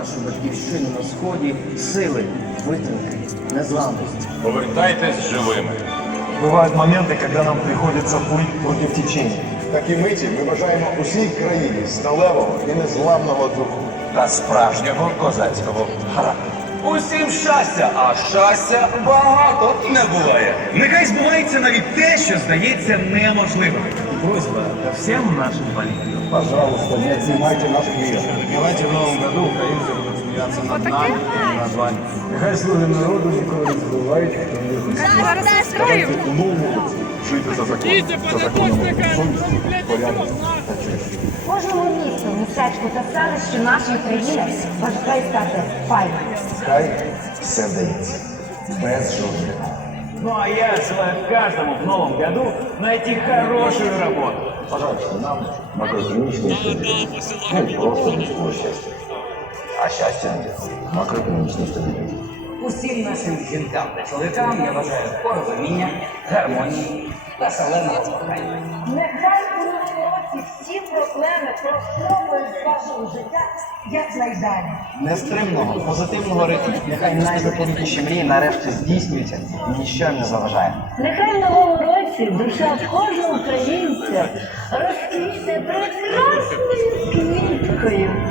нашу батьківщину на сході сили, витримки, незламності. Повертайтесь живими. Бывают моменты, когда нам приходится плыть против течения. Такі миті ми бажаємо усій країні сталевого і незламного духу. Та справжнього козацького характеру. Усім щастя, а щастя багато не буває. Нехай збувається навіть те, що здається неможливим. Просьба ко всем нашим политикам. Пожалуйста, не отнимайте наш мир. Давайте в новом году украинцы будут смеяться над нами и над вами. Нехай слуги народу ніколи не забувають, хто є Жити за законом, за законом совісті, порядку та честі. Кожному місту, містечку та селищу нашої країни бажає стати файним. Хай все вдається. Без жодних. Ну а я желаю каждому в новом году найти хорошую работу. Пожалуйста, нам макроекономічної стабільності. Ну, просто людського счастья. А щастя – макроекономічної стабільності. Усім нашим жінкам та чоловікам я бажаю порозуміння, гармонії та шаленого кохання. Році всі проблеми проходили з вашого життя якнайдалі. Нестримного, позитивного ритму. Нехай найзаповітніші мрії нарешті здійснюються і ніщо не заважає. Нехай в новому році душа кожного українця розквітне прекрасною квіткою.